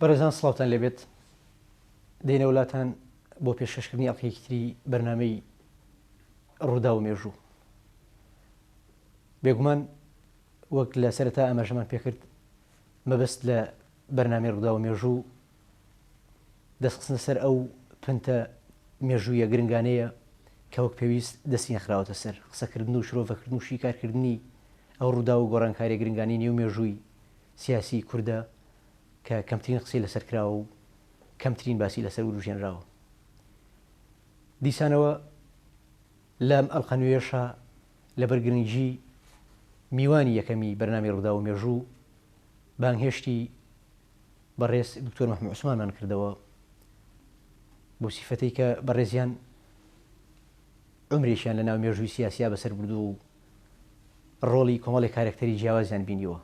بەڕێزان سڵاوتان لێبێت دەینە وڵاتان بۆ پێشکەشکردنی ئەڵقەیەکتری بەرنامەی ڕوودا و مێژوو. بێگومان وەک لە سەرەتا ئاماژەمان پێکرد مەبەست لە بەرنامەی ڕوودا و مێژوو دەستخستنە سەر ئەو پنتە مێژوویە گرنگانەیە کە وەک پێویست دەستی نەخراوەتە سەر قسەکردن و شرۆڤەکردن و شیکارکردنی ئەو ڕوودا و گۆڕانکاری گرنگانی نێو مێژووی سیاسی کووردە کە کەمترین قسەی لەسەرکراوە و کەمترین باسی لەسەر وروژێنراوە. دیسانەوە لەم ئەڵقەنوێشە لە بەرگرنگی میوانی یەکەمی بەرنامی ڕوودا و مێژوو بانگهێشتی بەڕێز دکتۆر مەحموود عوسمانمان کردەوە بۆ سیفەتەی کە بەڕێزیان عمرێکیان لە ناو مێژووی سیاسیا بەسەر بردو و ڕۆڵی کۆمەڵی کارکتەری جیاوازیان بینیوە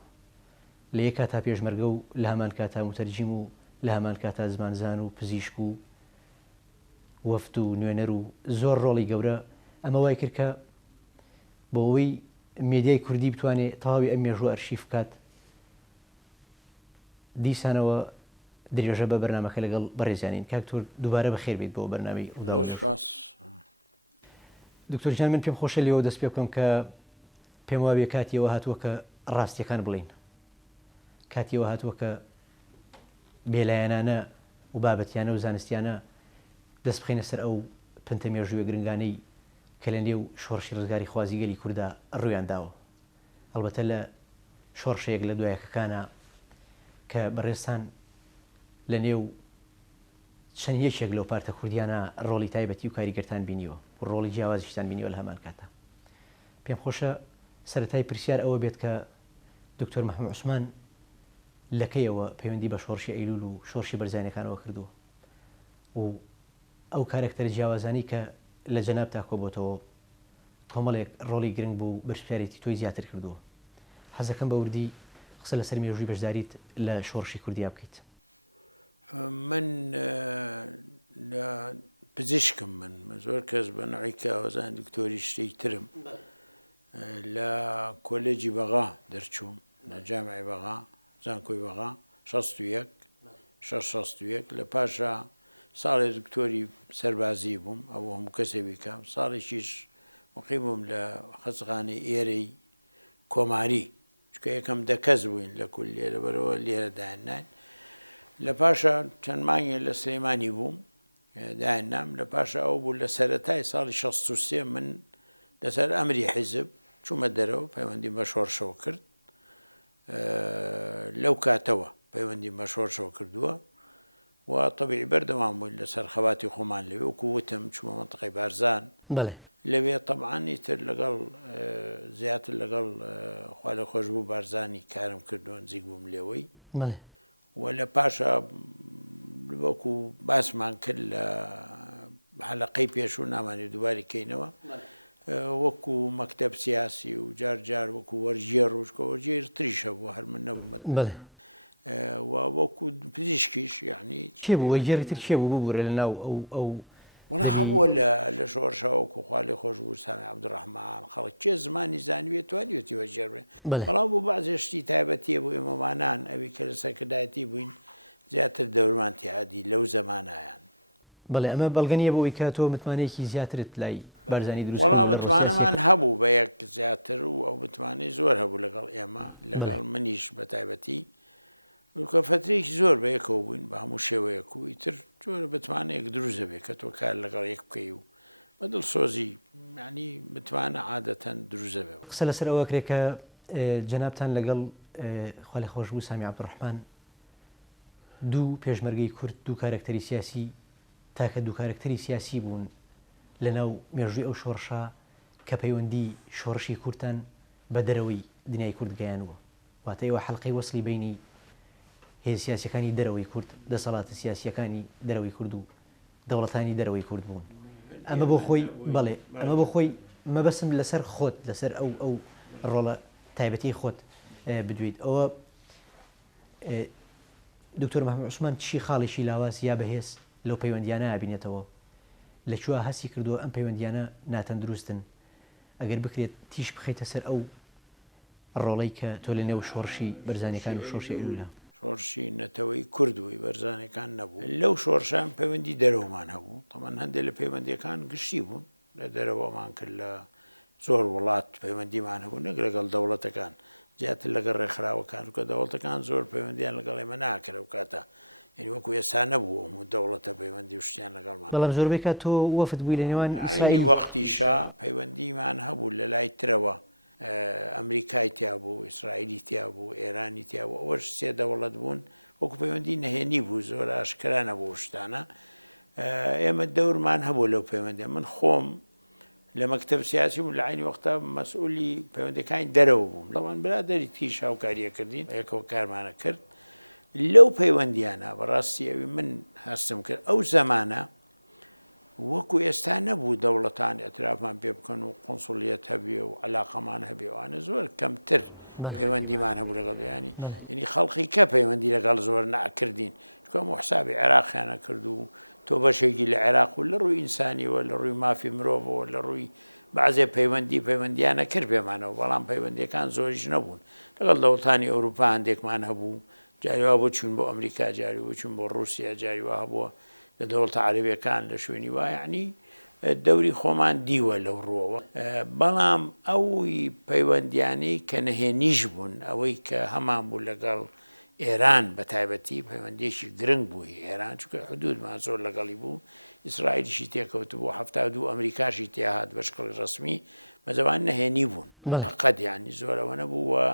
لە یەک کاتا پێشمەرگە و لە هەمان کاتا متەرجیم و لە هەمان کاتا زمانزان و پزیشک و وەفد و نوێنەر و زۆر ڕۆڵی گەورە ئەمە وای کرد کە بۆ ئەوەی میدیای کوردی بتوانێت تەواوی ئەم مێژووە ئەرشیف بکات دیسانەوە درێژە بە بەرنامەکە لەگەڵ بەڕێزیانین. کاکتۆر دووبارە بەخێر بێت بۆ بەرنامەی دکتۆر جان من پێم خۆشە لێەوە دەست پێ بکەم کە پێم وابێ کاتیەوە هاتووە کە ڕاستیەکان بڵین، کاتیەوە هاتووە کە بێلایەنانە و بابەتیانە و زانستیانە دەست بخینە سەر ئەو پنتە مێژوویە گرنگانەی کە لە نێو شۆڕشی ڕزگاری خوازیگەلی کووردا ڕوویان داوە. ئەلبەتە لە شۆڕشەیەک لە دوایەکەکانە کە بەڕێستان لە نێو چەند یەکێک لەو پارتە کوردیانە ڕۆڵی تایبەتی و کاریگەرتان بینیوە و ڕۆڵی جیاوازیشتان بینیوە لە هەمان کاتە. پێم خۆشە سەرەتای پرسیار ئەوە بێت کە دکتۆر مەحموود عوسمان لەکەیەوە پەیوەندی بە شۆڕشی ئەیلول و شۆڕشی بەرزانەکانەوە کردووە و ئەو کارکتەر جیاوازانی کە لە جەناب تا کۆبۆتەوە کۆمەڵێک ڕۆڵی گرنگ بوو بەرزپارێتی تۆی زیاتر کردووە. حەزەکەم بە وردی قسە لەسەر مێژووی بەشداریت لە شۆڕشی کوردیا بکەیت. من لە پزیشکم من زۆر کەس بە نەوەی کاوەزان دکتۆری شتێکی ترم لە کۆلێجی بەغا دەرچووم لە جامعی بەغا زانکۆی بەغا 61 لە پاشە ساڵی دکتۆری سەربازی بووم ئەوە هەموو کەسێ بیکەم ساڵێکیش مقیم بووم لە خەچقانی ئێرەی کۆماری چکە یەکەم دەکەس بووین لە کولێ لەبەرەوە لێرە داهێنان. لە پاشە چەند مانگێ لە سلێمانی بووم داهێنام. لە پاشە ئەو بوو لە سەرەتای ساڵی 63 من لەسەر ئەمری حیزب چوومە دەرەوە پەیوەندیم بە شۆڕشەوە کرد. لەو کاتەوە پەیوەندیم بە شۆڕشەوە کردووە و تەبیعی بەردەوام بووین لەسەر خەباتی خۆمان لەوێ وەکو وتم چوومە مەنتقەی بارزان لەوێ تەبعاً ئیتر لەگەڵ زیاتر لەگەڵ خوا لە خۆش بوو بارزانی کارم کردووە نزیک بووم لێوەی و لە پاشە وەکو باسمان کرد لە حەلەقەی پێشوو نامانی دووباری کەینەوە وەکو مەکتەب سیاسی و جار جار وەکو وەرجێ ڕوشکە وەرجێر تریشە بوو هەر من نەبوومەت و وەکو پزیشکیش یعنی چێ بوو وەرجێری تر چێ بوو ببوورە لە ناو ئەو وڵا هەبووە لە شۆڕشەوە وەکو خوا لێ خۆش بوو سامی عەبدوڕەحمان خەڵک کێ زمانی زانیوێت توانیوێتی وەرجێر بێ بەڵام بوو بەعزێشتی تایبەتیە بوو ئێمەمانان ئەوی کە لە سەرکردایەتی بووین زیاتر دەورمان تیادی لەو زەمانایان. بەڵێ ئەمە بەڵگەنیە بۆ ئەوەی کە تۆ متمانەیەکی زیاترت لای بارزانی دروست وەڵام متمانەمان هەبوو بە یەک زیاتر و ئەو متمانەی زۆر هەبوو لەگەڵ ئێمە لەگەڵ منیش بە تایبەتی کە فترێکی زۆر بە یەکەوە بووین بە هەموو شێوەیەک و ئیتر جۆرە بتوانەیەک دروست دەبێت کە تۆ کار لەگەڵ یەک بکەی و بە دڵسۆزی ینی متمانە عادەتەن دروست دەبێت. قسە لەسەر ئەوە کرێت کە جەنابتان لەگەڵ خوا لێ خۆش بوو سامی عەبدوڕەحمان دوو پێشمەرگەی کورد دوو کارکتەری سیاسی تاکە دوو کارکتەری سیاسی بوون لە ناو مێژووی ئەو شۆڕشە کە پەیوەندی شۆڕشی کوردان بە دەرەوەی دنیای کورد گەیانوە واتە ئێوە حەڵقەی وەسڵی بینی هێز سیاسیەکانی دەرەوەی کورد دەسەڵاتە سیاسیەکانی دەرەوەی کورد و دەوڵەتانی دەرەوەی کورد بوون. ئەمە بۆ خۆی بەڵێ ئەمە بۆ خۆی مەبەسم لەسەر خۆت لەسەر ئەو ڕۆڵە تایبەتی خۆت بدویت. ئەوە دکتۆر مەحموود عوسمان چی خاڵێکی لاواز یا بەهێز لەو پەیوەندیانە ئابینێتەوە لەکوێ هەستی کردووە ئەم پەیوەندیانە ناتەن دروستن ئەگەر بکرێت تیش بخەیتە سەر ئەو ڕۆڵەی کە تۆ لە نێو شۆڕشی بەرزانیەکان و شۆڕشی ئەیلولە. شۆڕشی نەتەوەی کوردوی بەرزانەکان نەبوو لەو شۆڕشان پەیوەندی دەرەوەمان هەبوو تەمان هەندێک لە پەیوەندیەکان گشتی بوون لە دەرەوەمان کرد لە زۆر وڵات پەیوەندیمان هەبوو نەک لەگەڵ دەوڵەتەکان زیاتر لەگەڵ ڕێکخراوەکان کە دەوڵەتەکان زۆر پەیوەندیان لەگەڵ ئێمە ناکرە و کاتە یعنی وەکو ئێستا نەبوو هەموو دەوڵەتە پەیوەندی وشتیان لەگەڵمان بەڵام زۆربەی کات تۆ وەفد بووی لە نێوان ئیسرائیل وەختیشا پەیوەندیمان هەبوو لە لای ترەوە ئەمریکای تیا بوو ئیسرائیلی تیا بوو ئێرانی تیا بوو ئەوەش سێ دەوڵەت بوون وەکو پەیوەندی نەهێنی بوو زۆر ئاشکرا نەبوو شتانە ئێمە دەورمان هەبوو لەو پەیوەندی من خۆم لە مەکتەب سیاسی و لە عینی وەختە مەسئولی پەیوەندەکانی دەرەوە بووم لەوان برادەری تیش هاوکاریەکردین یەکەوە کارمانە کرد لەو پەیوەندیانە بەڕاستی ئەوی من هەستم کرد ئەو زەمانە وەکو ئێستا نەبوو دەوڵەتان ئەترافمان پێ بکەن و قۆنسوڵیەت هەبێ و عەلاقەمان هەبێ وانە زۆر کەمتر پەیوەندیمان هەبوو لەگەڵ ینی خەڵقی کە پەیوەندی لەگەڵ زۆر نەکردین چکە هەموو حسابی عێراقیانە کرد و تۆ بەشێکی لە عێراق و لە ڕووی ئینسانیوە لە ڕووی مافی مرۆڤەوە لە ڕووی بەعزێ پەیوەندیانە کرد پێمانەوە بەڵام پەیوەندیەکان زۆریش نەبوون لەگەڵ دەوڵەتانی ئەوروپا هەندێکمان هەبوو جاریوا بۆ چوون بۆ ئەمریکا جاری بۆ چوون بۆ ڕووسیا جاریوا هەبووە لە دەوڵەتە عەرەبیەکان لە شوێنی وایە یعنی دەوری خۆمان دیوە لەو ڕووەوە بەڵام ئەوی پەیوەندیانەی کە نەهێنیش بوون ئەوەی کە هەمان بوو لەگەڵ ئێران بە تایبەتی پەیوەندێکی گرنگ بووی ئێران چونکە حدودمان زۆر لەگەڵی بوو ئیسرائیلیشی تێکەوت بوو 72 ئەمریکاشی تێهات بە شکڵی ڕسمی بەزەوان نەهێنی بوون قەت یانی زۆرەوە نەبووە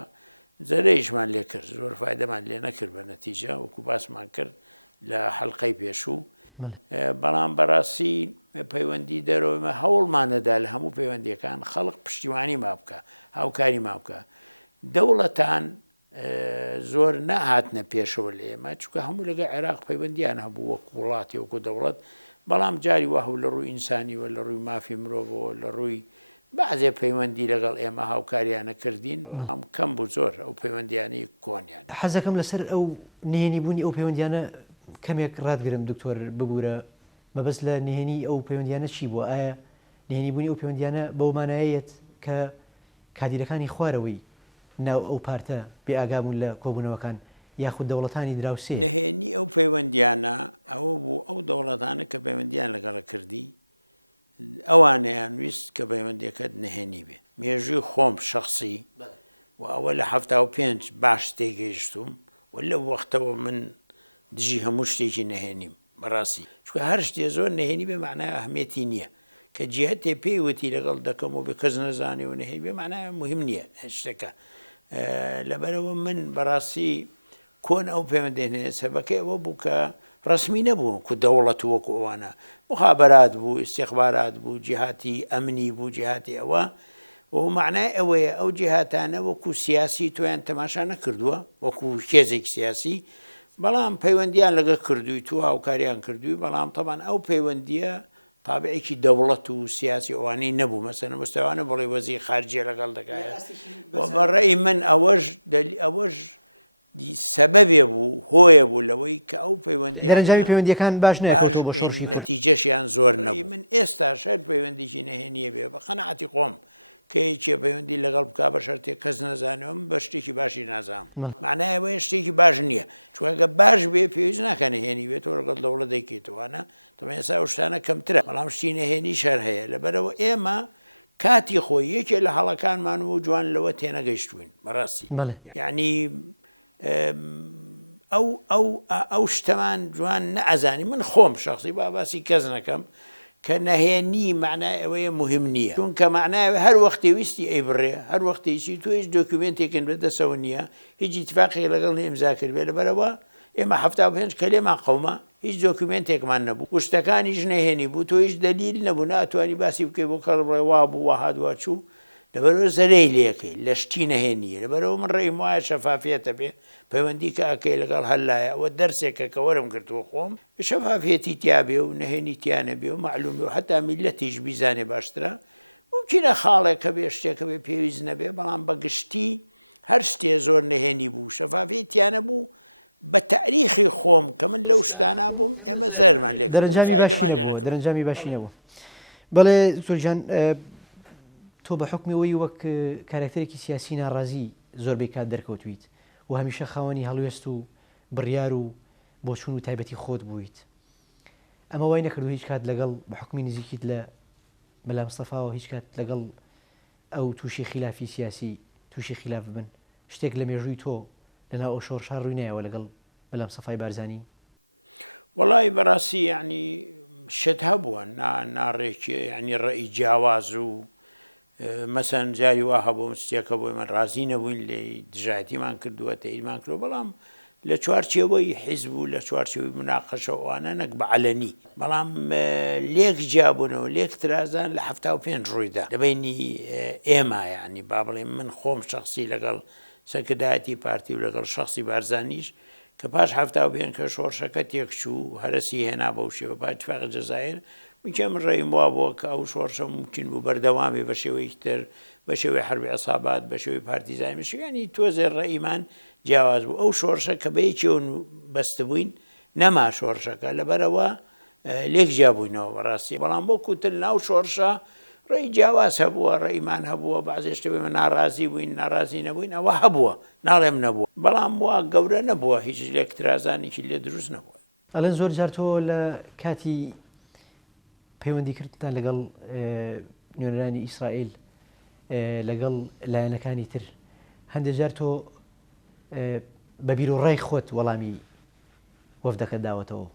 زەرەیشمان لێ کرد زۆر فایدەمان لێ نەکرد بە نەتیجە وەکو باسمان کرد لە حەڵقەی پێشوو بەڵام بەڕاستی پەیوەندی دەرەوەمە هەوڵمانەدا لە هەموو پەیوەندیەکان خەڵق پشتیوانی ما بکە هاوکاری ما بکە دەوڵەتان زۆر نەهاتنە پێشەوە لە ئێمە چونکە هەموو لەگە عێراق پەیوەندیان هەبوو وەکو وڵاتی وەکو دەوڵەت بەڵام جاری وا هەبوو لە ڕووی ئینسانیوە لە ڕووی مافی مرۆڤەوە لە ڕووی بەعزێ پەیوەندی لەگەڵ ئێمە هاوکاریانە کردین ئەم کەم بوو زۆر ئەو پەیوەندیانەی کۆنیان حەزەکەم لەسەر ئەو نهێنی بوونی ئەو پەیوەندیانە کەمێک ڕادگرم دکتۆر ببوورە مەبەست لە نهێنی ئەو پەیوەندیانە چی بووە ئایا نهێنی بوونی ئەو پەیوەندیانە بەو مانایەت کە کادیرەکانی خوارەوەی ناو ئەو پارتە بێ ئاگابوون لە کۆبوونەوەکان یاخود دەوڵەتانی دراوسێ نهێنی ئەو پەیوەندیانە ئەوە بوو ئەو دەوڵەتانە کە پەیوەندیان لەگەڵە کردی ئەوانەیان ویست کە پەیوەندیەکەت نهێنی بێ مێژووی خۆم شخصی و ئەوە لە 75 باش تێگەیشتوم و لەو وەختەوە من دژی هەموو شتێکی نەهێنیم بەڕاستی چونکە هەر شتێ زۆر نەهێنی بێ معنای ئەهمیەتی نییە کە جیهەتێ پێیوەتی لەگەڵ دەکەم و بێ کەس نەزانێ و نەهێنی بێ معنای مهم نییە شتەکە لەبەرەوە من بەڕاستی کۆن ئەو پەیوەندێنێ سەبەکەی ئەوە بوو کە ڕسمی نەبوو کو دەوڵەت وەکو ئەوانە مخابرات بوو استیخبارات بوو جیهاتی ئەمنی بوو جیهاتی ئەوە و معنای ئەوەیە ئەو جیهاتانە وەکو سیاسی تۆیان تەماشا نەکردووە وەکو کێزێک سیاسی بەڵام پەیوەندیان لەگە کردووی تو هاوکاریان کردووی بەڵام تەمان ئەو پەیوەندیە تابعێکی دەوڵەت و سیاسی ئەوانەی نەبوو مەسەن مستەوانە بڵێ وەزی خارجیە لەگەڵ دەکایە بەڕێی من ئەوەش سەبەبێ بوو هۆیە بوو لەوەی کە ئەو پەیوەندیەنجامی پەیوەندیەکان باش نەتیجەشیان زۆر نەبوو من ئێستا شەر پەیوەندیی نەهێنیە بێ بە قەنەعەتی خۆم کەیچێ پەیوەندی لەگەڵ بک بە شەرتێک کەس نەزانەوەم بە شتێکی باشی نازام معنایەوەی شتێکی باش نییە چونکە باش بێ پێویست ناکە نەهێنی بێتەوە لەگەڵ دەوڵەت دەیکەیتوانە تەمە ئێستا ئەو شتانە کەمترە بەڵام شتی نەهێنی شەر هەیە لەبەرەوە ئێمە کاتی خۆی یەکێ لە هەڵەکانمان و جوان لەوە تێنەگەیشتوین بەڕاستی یعنی ئەو شتەمان جوان نەئەزانی من خۆم شخصی باسی کەس نەکەم کە نەهێنی معنای ئەوەیە مهم نییە چونکە معنای هەر وەختی ویستی ئەی بڕێ هەر وەختیسی تو هیچ دۆکیومنتێکن بێدەسەوە نییە هیچ ئیتفاقی لەگەڵ ئیمزا کرد بێ لەبەرەوە ئێمە 75 کەلێمان قەومە هیچ دۆکیومنتێکمان نەبوو وشتەکانیش نەهێنی بوو تۆ هیچ دلیل نەبوو ناتوانانی باسی بکەی بۆ کەڵ بڵێ وا بوو وا هادووە چوو لەبەرەوە زەرەی لێکەی لە شتی نەهێنیە لەبەرەوە من ڕێیم وایە شەفافێتە بێ پەیوەندی کە ئەکەی لەگەڵ هەلایە ئەوە دەرسێکە کە وەرم کردووە خۆم شەفافێتی تیابێ و نەهێنی تیانە بێ و معلومێ و حتا میلەتیش بیزانێ باشترە ممکنە خاڵێک کە بێ شتێکە بێ پێویست نەبێ بەڵام بەگشتی هەر شتێ زۆر نەهێنی بوو شەفافێتیانە بوو بە تاریخی خۆم کە من لەو شتانە بووم ئێمە زەرمان لێ دەرەنجامی باشی نەبوو بەڵێ زۆرجان تۆ بە حکمیەوەی وەک کارکتەرێکی سیاسی ناڕازی زۆربەی کات دەرکەوتویت و هەمیشە خاوەنی هەڵوێست و بڕیار و بۆ چوون و تایبەتی خۆت بوویت ئەمە وای نەکردو هیچ کات لەگەڵ بە حکمی نزیکیت لە مەلا مستەفاوە هیچ کات لەگەڵ ئەو تووشی خلافی سیاسی تووشی خلاف بن شتێک لە مێژووی تۆ لەناو ئەو شۆڕشا ڕووی نایەوە لەگەڵ مەلا مستەفای بارزانی؟ وەڵی بەڕاستی یعنی شت هەبووە ناڕێکی ینی ڕێی جیاواز و مەسەن جاری وا هەبوو شتێکە بۆی من ڕازی نەبووین لێ دژایەتیمان کردووە تەیمان کردو بەڵام لە چوارچێوەی حیزب و لە چوارچێوەی مناقەشەوانە نەک بە عەلەنی بەڵام لێک جیابوونەوە لێک ترازان لە 75 ڕوویدا لەبینی ئێمە یعنی با بڵێ من خۆم شخصی لەگەڵ سەرکردایەتی پارتی و لەگەڵ شخصی بارزانیش کە پاش 75 کە شۆڕشەکە تێکچوو هەرسی هێنا بەو شێوە با اتفاقی جەزایر منکە من ڕێیم وا بووە کە ئەو شۆڕشە ممکن بوو بەردەوامی بە شێوەی تر بە شێوەی حربی عەسابات بە شێوەی پارتیزانی ینی تۆزێ ڕێئیمان جیاواز بوو ئەو شۆڕشە کە بەیەکێون بەستە بووین نەما شۆڕشەکە لەبەرەوە لێک جیابووینەوە بەڕاستی بەڵام بۆ کوتر ناو شۆڕشە ڕێی جیاواز هەبووە ڕێئیمان هەبووە بەعزێ شتێکی من ناڕازی بووین ناڕازی نەبووین ئەوە هەبووە ناڵێم نەبووە بەڵام وا گەورە نەبووە هیچ لێک ترازانێکی لێ دروست نەبووە. ئەڵێن زۆر جار تۆ لە کاتی پەیوەندیکردتان لەگەڵ نوێنەرانی ئیسرائیل لەگەڵ لایەنەکانی تر هەندێک جار تۆ بە بیر و ڕای خۆت وەڵامی وەفدەکە داوەتەوە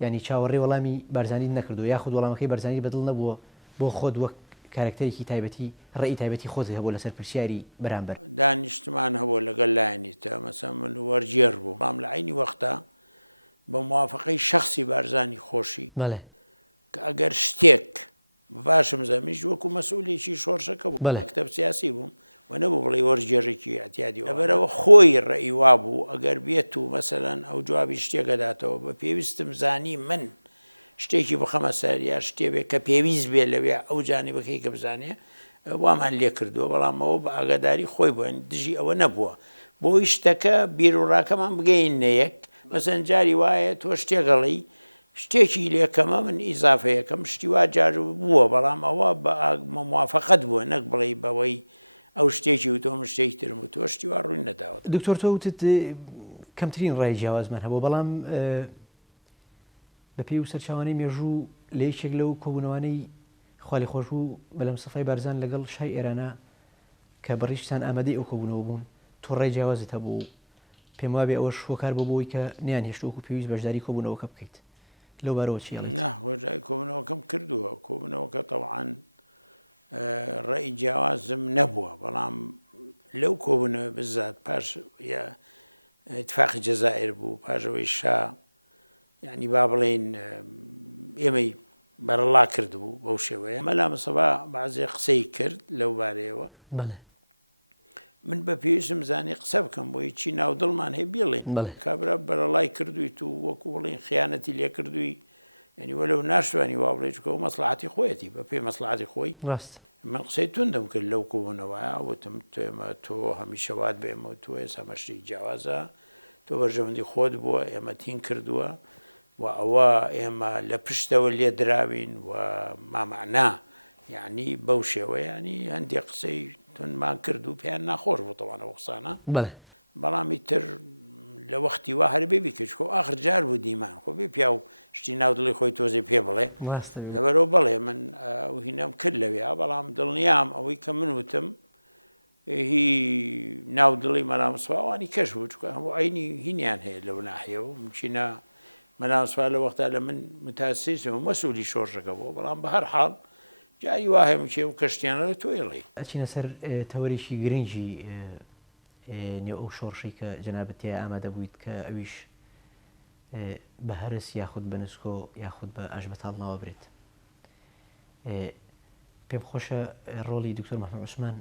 ینی چاوەڕێی وەڵامی بارزانی نەکردو یاخود وەڵامەکەی بەرزانی بەدڵ نەبووە بۆ خۆت وەک کارکتەرێکی تایبەتی ڕێی تایبەتی خۆت هەبوو لەسەر پرسیاری بەرامبەر دانیشتمان هەبوو لەگەڵ لایەنی تە مەسەڵەن من وەرجێر بوو بەڵام لە عینی وەختە بە موافقەی شخصی بارزانی خۆشی کە ئەگەر شتێک باشم زەمیش وەکو مەسئولێکی شۆڕشەکە بوو مەکتەب سیاسی بووم و نەبوو بڵێ وەرجێڕێکی ئەتیادی لەبەرەوە خۆی ڕێی وا بوو ئەگەر بێت و مەسەلەن ئەو جوابی شتێکەداتەوە بە پێویستم زانی من شتێکی بخەمە سەر یا شتێبێک کە پێویست بێ لەوێ ئەو جانیبەکەی کە بزانێ وامان لێ کردووە بەڵام ئەوە بە ئاگاداری خۆی بووە دژی ئەوە نەبووە بۆی شتەکە بیرروڕاکەمان بگەینە یەک مەسەن جاری وایە تۆ شتێگەڵی شتێکی لێکەمە من ئیزافەیەکەم شتی وا جار بووە بەڵام ئەوە بە موافقەت بووە نەک بڵێ بەوەی ئەو شتێکی و تۆم شتێکی ترم و تۆ شتی وا ڕووی نەداوە. دکتۆر تۆ وتت کەمترین ڕای جیاوازمان هەبوو بەڵام بە پێی و سەرچاوانەی مێژوو لە یەکێک لەو کۆبوونەوانەی خالی خۆش و مەلا مستەفای بارزان لەگەڵ شای ئێرانە کە بەڕیشتان ئامادەی ئەو کۆبوونەوە بوون تۆ ڕای جیاوازت هەبوو پێم وابێ ئەوەش هۆکار بۆ بۆی کە نیان هێشتوەکو پێویست بەشداری کۆبوونەوەکە بکەیت لەو بارەوە چی وەرجای کۆبوونەوەکەم کردووە کۆبوونەوەکە تەواعاً ڕێی جیاوازم نەبووە بەڵام لەو کۆبوونەوە بزات پاش اتفاقی جەزائیر بوو پاشەوەی شا یعنی با بڵێن ئێمەی بەرەڵا کردبوو بەو شێوەیە مەلا مستەفا بەعزێ قسەی کرد لەو بارەیەوە من بە پێویستم زانی قسە بکەم بۆی چی ناودڵمان هەیە بێڵێن کابرا بەرەڵای کردویت و وەکو بڵێن خیانەتی لێ کردووی ینی وەلەو ناشتوانی وا بڵێ چکە مەسلحەتی خۆیەتی بە پێی مەسلحەتی خۆی من قسەی توندم کرد لەو کۆبوونەوەیە وتم تۆ هەمیشە وات بێمە تۆ ئێستا مەشتی جیاوازە تۆ بەرژەوەندی خۆت بووە ئێمە تین کردووە و ئەوە ئێمە لە پشتەوە لێ دراوین و مامەعنا یعنی بەو شێوەیە ینی هەندێک قسەی تونمان کرد و پێیان ناخۆش بوو تەوانە قسانە بەڵامی تر لە وەختی وا هەربێ بیکەچ خۆ ئاخر جار بوو دیمان خۆ بێ پیا و شتی ناودڵی خۆی تۆزی پێ بڵێ لەبەرەوە بڵێ من هینەم کرد لەوێ بەڵام دڵنیام ئەوەی کە من وتم هی ناودڵی مەلا مستەفاوانی کەش بوو چکە هەموو عینی هینیان هەیە لەو ناحیەوە ممکنە مەلا مستەفا لە وەختا لە من متاسیسم مەسئولی شۆڕشەکە بووە بەڵام بە هەر حاڵ جاری وایە مکێ و کەشتیانە لە تۆی ڕێ ئەچینە سەر تەوەریشی گرنگی نێو ئەو شۆڕشی کە جەنابەت تێ ئامادە بوویت کە ئەویش بە هەرس یاخود بە نسکۆ یاخود بە ئاژ بەتاڵ ناوە برێت پێم خۆشە ڕۆڵی دکتۆر مەحموود عوسمان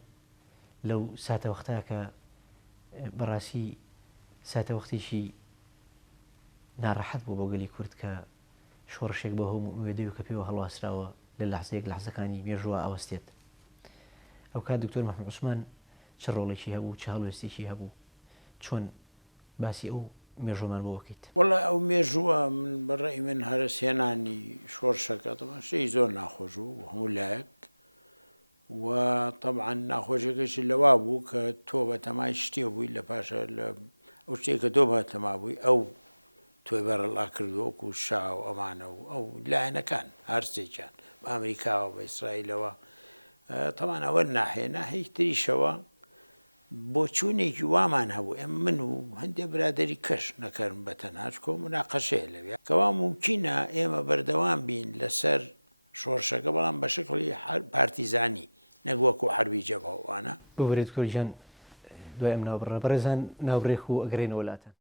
لەو ساتە وەختەیە کە بەڕاستی ساتە وەختێکی ناڕەحەت بوو بۆ گەلی کورد کە شۆڕشێک بە هەموو وێدەی و کە پێوە هەڵواسراوە لە لەحزەیەک لەحزەکانی مێژووە ئەوەستێت ئەو کات دکتۆر مەحموود عوسمان چ ڕۆڵێکی هەبوو چ هەڵوێستێکی هەبوو چۆن باسی ئەو مێژوومان بۆ وەکەیت وەڵا ئەو مێژووە من بەڕێی من هەرسێنانی شۆڕشەکە شەی زۆر ناخۆش بوو هەموو لایەک و طبعا ناخۆشیەکەشی لەوا بوو کە تۆ بە تەمای شتێ بووی لە پاشە لە ئەو شتێکە دۆ بە تەمابووی ئەو توێ بەرەڵا کردووەکو شا و ئەمانە و ئەو لایەنەکان هەرسێکیان بە ئەمریکاوە بە ئیسرائیلەوە تەمان ئەوە ناحەیە تریشەوە بۆ چوونێکی وامان هەبوو ئێمە من و هەندێک برادری کەش نەکەرم بە تەنهاش کۆ مناقەشەیە لەوێ کەوا ممکنە ئێمە بەردەوام بین لەسەر شۆڕشەکە بەڵام بە شکڵی پارتیزانی نەگووەکو حربی جەبهەوانە ببرێت کوردیان دوای ئەم ناوبڕە بەڕێزان ناوڕێک و ئەگەڕێنەوە وڵاتە